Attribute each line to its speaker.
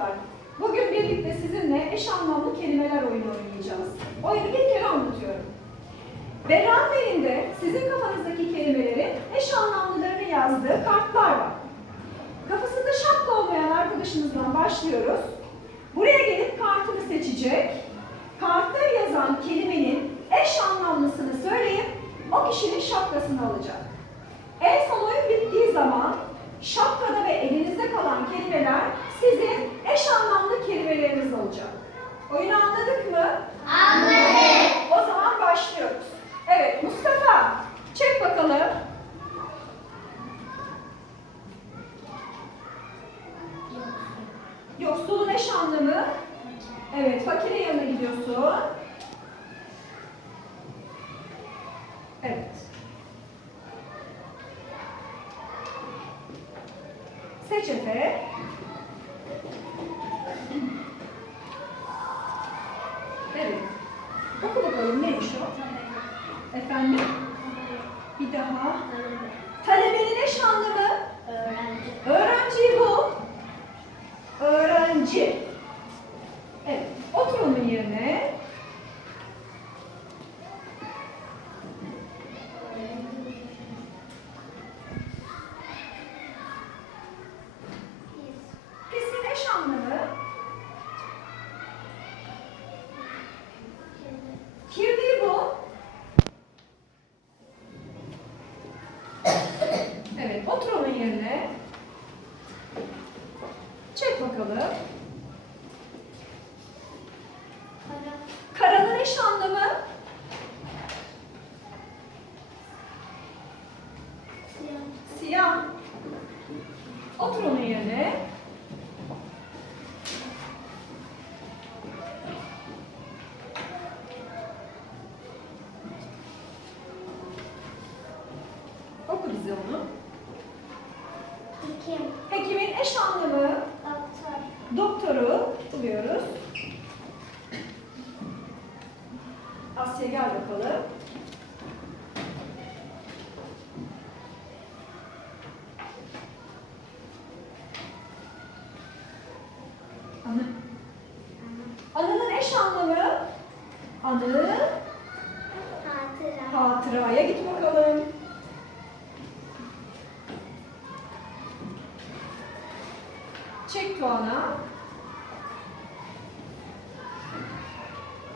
Speaker 1: çocuklar. Bugün birlikte sizinle eş anlamlı kelimeler oyunu oynayacağız. Oyunu bir kere anlatıyorum. Berra'nın elinde sizin kafanızdaki kelimelerin eş anlamlılarını yazdığı kartlar var. Kafasında şapka olmayan arkadaşımızdan başlıyoruz. Buraya gelip kartını seçecek. Kartta yazan kelimenin eş anlamlısını söyleyip o kişinin şapkasını alacak. En son oyun bittiği zaman şapkada Yok solun eş anlamı. Evet fakire yanına gidiyorsun. Evet. Seç Efe. Evet. Oku bakalım neymiş o? Efendim? Bir daha. Talebenin eş anlamı?
Speaker 2: Öğrenci.
Speaker 1: Öğrenciyi 2. Evet, oturalım yerine. Pisin eş anlamı kirli bu. Evet, oturalım yerine. Çek bakalım. Otur onun yerine. Oku bize onu.
Speaker 2: Hekim.
Speaker 1: Hekimin eş anlamı.
Speaker 2: Doktor.
Speaker 1: Doktoru buluyoruz. Asya gel bakalım. Anı. Anının eş anlamı. Anı.
Speaker 2: Hatıra.
Speaker 1: Hatıraya git bakalım. Çek Tuana.